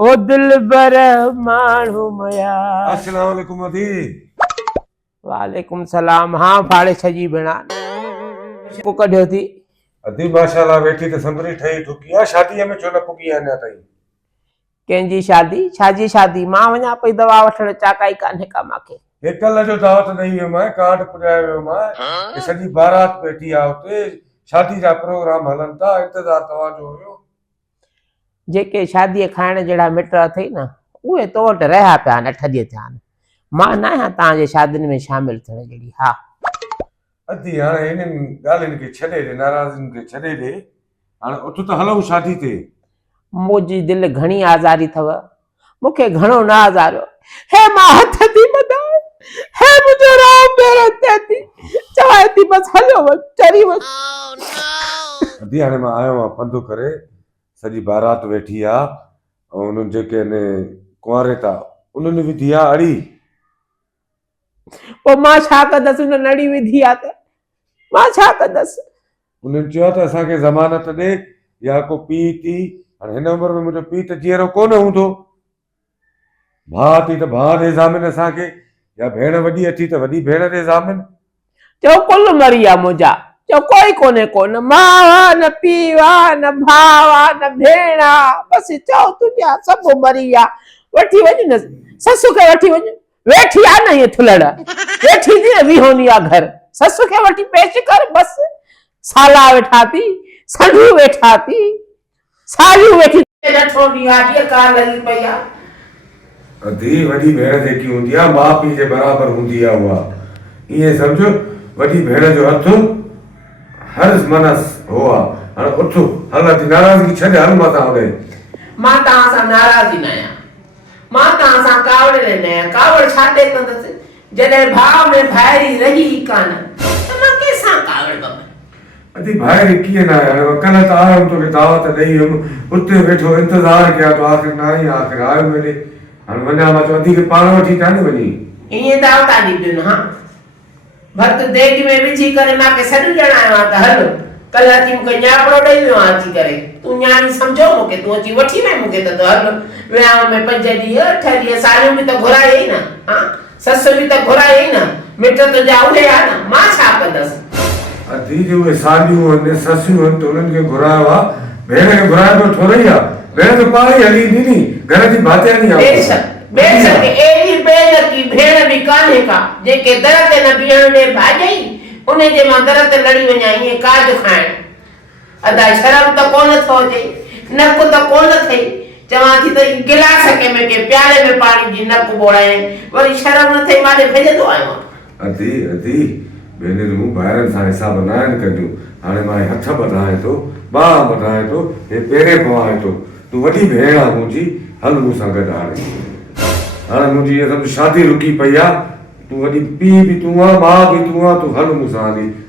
ओ दिल बर माण्हू मया। अस्सलाम वालेकुम अदी। वालेकुम सलाम। हाँ फाड़े छजी भेणा को कढियो थी अदी माशाल्लाह वेठी त संदरी ठही ठुकी आ शादी में छो न पुगी अञा ताईं। कंहिंजी शादी? छाजी शादी? मां वञा पई दवा वठण, चाकाई कान्हे का मांखे। हे कल जो दावत ॾेई वियो मां, कार्ड पुॼाए वियो मां, सॼी बारात वेठी आ उते, शादी जा प्रोग्राम हलन था, इंतजार तव्हांजो हुयो। जेके शादीअ खाइण जहिड़ा मिट अथई न उहे तो वटि रहिया पिया आहिनि, 8 ॾींहं थिया आहिनि। मां न आहियां तव्हांजे शादियुनि में शामिल थियण जहिड़ी। हा अदी हाणे हिननि ॻाल्हियुनि खे छॾे ॾे, नाराज़गियुनि खे छॾे ॾे, हाणे उठ त हलूं शादी ते। मुंहिंजी दिलि घणी आज़ारी अथव, मूंखे घणो न आज़ारियो। हे मां हथ थी ॿधाए, हे मुंहिंजो राम भेण थिए थी, चवां थी बसि हलियो वञ, चरी वञ। अदी हाणे मां आयो आहियां पंधु करे, सॼी बारात वेठी आ, ऐं उन्हनि जेके ने कुंवारे था उन्हनि विधी आ अड़ी। पोइ मां छा कंदसि? उन नड़ी विधी आहे त मां छा कंदसि? उन्हनि चयो त असांखे ज़मानत ॾे या को पीउ थी। हाणे हिन उमिरि में मुंहिंजो पीउ त जीअरो कोन हूंदो, भाउ थी त भाउ ॾे ज़ामिन असांखे, या भेण वॾी अथी त वॾी भेण ॾे ज़ामिन। चओ कुल मरी आहे मुंहिंजा, चओ कोई कोन्हे, कोन माउ आहे, न पीउ आहे, न भाउ आहे, न भेण आहे, बसि चओ तुंहिंजा सभु मरी विया। वठी वञ न ससु खे, वठी वञ, वेठी आहे न, ईअं थुलड़ वेठी थी न, विहोनी आहे घर, ससु खे वठी पेश कर। बसि साला वेठा थी, संढियूं वेठा थी, सालियूं वेठी लगी पई आहे। अधी वॾी भेण जेकी हूंदी आहे माउ पीउ जे बराबरि हूंदी आहे उहा। ईअं सम्झो वॾी भेण जो हथु हर माना हो आहे। हाणे उठ हल, अधी नाराज़गी छॾे, हल मां सां होॾे। मां तव्हां सां नाराज़ ई न आहियां, मां तव्हां सां कावड़ न आहियां। कावड़ छा ते कंदसि जॾहिं भाउ में भाइरी रही ई कान, त मां कंहिंसां कावड़ कंदमि? अधी भाइरी कीअं न आहे? हाणे कल्ह त आयुमि तोखे दावत ॾेई वियुमि, उते वेठो इंतज़ारु कया तो आख़िर न आई, आख़िर आयो मिले। हाणे वञा मां, अधी खे पाण वठी कान्हे वञी। ईअं दावत ॾिबियुनि। हा भर्त देग में विझी करे मूंखे सॾु ॼणायो आहे त हल। कल्ह अची मूंखे न्यापड़ो ॾेई वियो आहे, अची करे तूं न्याणी सम्झो मूंखे, तूं अची वठी वञ मूंखे त हल। विहांउ में 5 ॾींहं 8 ॾींहं, सालियूं बि त घुराई न, हा ससु बि त घुराई न, मिट तुंहिंजा उहे आहे न, मां छा कंदसि? अधी जो उहे सालियूं आहिनि, ससियूं आहिनि, त उन्हनि खे घुरायो आहे, भेण खे घुराइबो थोरी आहे। भेण त पाण ई हली ईंदी नी, घर जी भातियानी आहे। बेशक एॾी बेलकी भेण बि कान्हे का जेके दर ते न बीहण ॾे भाॼई, उन जे मां दर ते लड़ी वञा ईअं काज खाइण। अदा शर्म त कोन थो अचे, नक त कोन अथई, चवां थी त गिलास में के प्याले में पाणी जी नक बोड़ाए, वरी शर्म न थई, मां भेजंदो आहियां। अधी भेनरूं ॿाहिरनि सां हिसाब न आहिनि कंदियूं। हाणे मां हथ ॿधाए थो, ॿाह ॿधाए थो, हे पेरे पवाए थो, तूं वॾी भेण आहे मुंहिंजी, हल मूं सां गॾु। हाणे मुंहिंजी इहा सम्झ शादी रुकी पई आहे, तूं वॾी पीउ बि तूं आहे, माउ बि तूं आहे, तूं हल मूं सां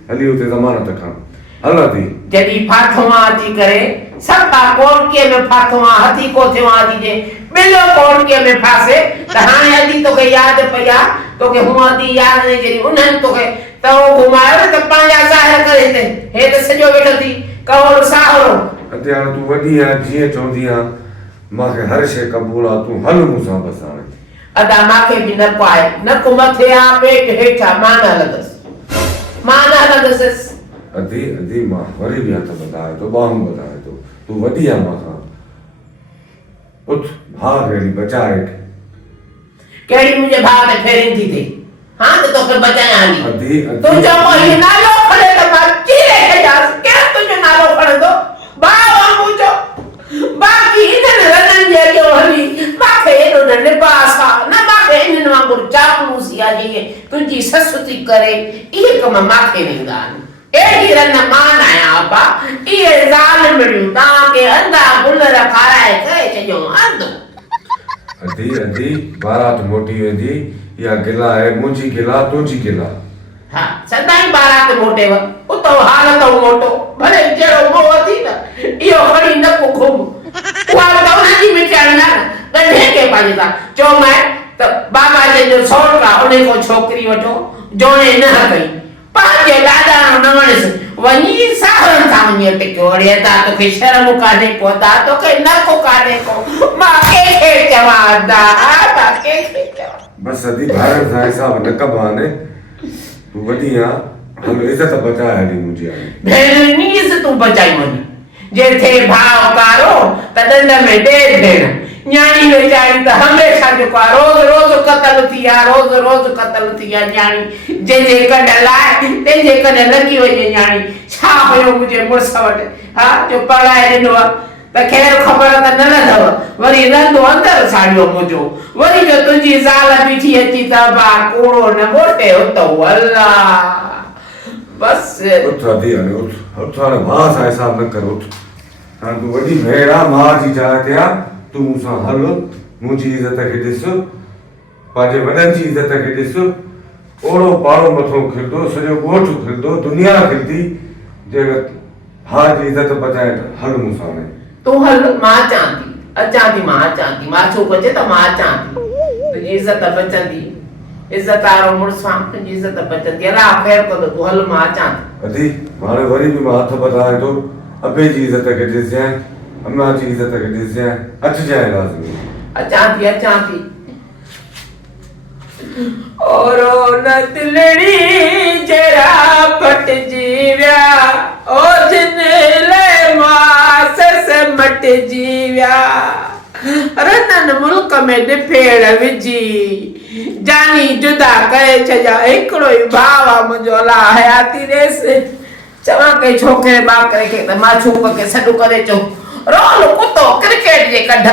हली उते ज़मानत खां हल। अधी जॾहिं फाथो मां अची करे सफ़ा कोड़कीअ में फाथो मां, हथी को थियो आहे जे ॿिलो कोड़कीअ में फासे, त हाणे अॼु तोखे यादि पई आहे, तोखे हूअं अधी यादि न जॾहिं उन्हनि तोखे त घुमायो न, त पंहिंजा ज़ाहिर करे हिते हे त सॼो वेठो थी कवड़ साहरो। अते हाणे तूं वॾी आहे, जीअं चवंदी आहे, मूंखे हर शइ क़बूल आहे, तूं हल मूं सां बसि। हाणे अदा मूंखे बि नक आहे, नक मथे आहे, पेट हेठि आहे, मां न हलंदसि, मां न हलंदसि। अधी मां वरी बि हथ ॿधाए थो, ॿाहूं ॿधाए थो, तूं वॾी आहे मूं खां, उथ भाउ भेड़ी बचाए। कहिड़ी मुंहिंजे भाउ ते फेरिंग थी थिए? हाँ त तोखे बचाया हली। तूं चओ ही नालो खणे त मां चीरे खेॾांसि, केरु तुंहिंजो नालो खणंदो? भाउ वांगुरु चओ, बाक़ी इन्हनि रननि जे अॻियां हली मूंखे एॾो न लिबास आहे, न मूंखे इन्हनि वांगुरु चापलूसी आहे जीअं तुंहिंजी ससु थी करे, इहे कम मूंखे न ईंदा आहिनि। एॾी रन मां न आहियां अबा, इहे ज़ालिमड़ियूं तव्हांखे अंधा गुलर खाराए करे चयो अंधो। अधी बारात मोटी वेंदी, या गिला आहे मुंहिंजी गिला तुंहिंजी गिला। हाँ सदाई बारात मोटेव, उतो हालत मोटो, भले जहिड़ो मोह थी न, इहो खणी न को घुम, उहा त उनजी मिटण न, गॾे के पंहिंजे सां चओ मैं त बाबा जो सौट आहे, उन को छोकिरी वठो, जोड़े न कई, पंहिंजे ॾाॾा न वणेसि, वञी साहरनि सां वञी टिकियो, अड़े ता तोखे शर्म कान्हे को, ता तोखे न को कान्हे को, मां कंहिंखे चवंदा बाक़ी बस अधी भाइरनि सां हिसाब न कबाने तूं वॾी आ हलो इज़त बचाए हली मुंहिंजी हाणे भेण नीस तूं बचाई वञ जे थे भाव कारो त ॾंड में ॾे भेण न्याणी वीचारी त हमेशा जेको आहे रोज़ क़तल थी आहे रोज़ क़तल थी आहे न्याणी जंहिंजे कॾ लाइ तंहिंजे कॾ लॻी वञे न्याणी छा हुयो मुंहिंजे मुड़ुस वटि हा जो पढ़ाए ॾिनो आहे त ख़ैर ख़बर त न लथव वरी रंधो अंदरि साड़ियो मुंहिंजो वरी जो तुंहिंजी ज़ाल बीठी अची त बा कूड़ो न मोटे उतो अल्लाह बस उठ अधी हाणे उठ हाणे भाउ सां हिसाब न कर उठ हाणे तूं वॾी भेण आहे माउ जी जाइ ते आहे तूं मूंसां हल मुंहिंजी इज़त खे ॾिस पंहिंजे वॾनि जी इज़त खे ॾिस ओड़ो पाड़ो मथो खिलंदो सॼो ॻोठु खिलंदो दुनिया खिलंदी जे भाउ जी इज़त बचाए हल मूंसां हाणे तूं हल मां अचां थी मां छो कजे त मां अचां थी तुंहिंजी इज़त बचंदी इज़त वारो मुड़ुस आहे तुंहिंजी इज़त बचंदी अलाह ख़ैर कंदो तूं हल मां अचां थी अधी हाणे वरी बि मां हथ वधाए थो अबे जी इज़त खे ॾिसजांइ अम्मा जी इज़त खे ॾिसजांइ अचजांइ लाज़मी अचां थी और न दिलड़ी जरा फटजी विया ओ जिन ले मास से मटजी विया रनन मुल्क में डिफेड़ विझी जानी जुदा करे छॾिया हिकिड़ो ई भाउ आहे मुंहिंजो अलाह हयाती ॾेसि चवां कई छोकिरे ॿाकरे खे त माछूक खे सॾु करे चो रोल कुतो क्रिकेट जे कढ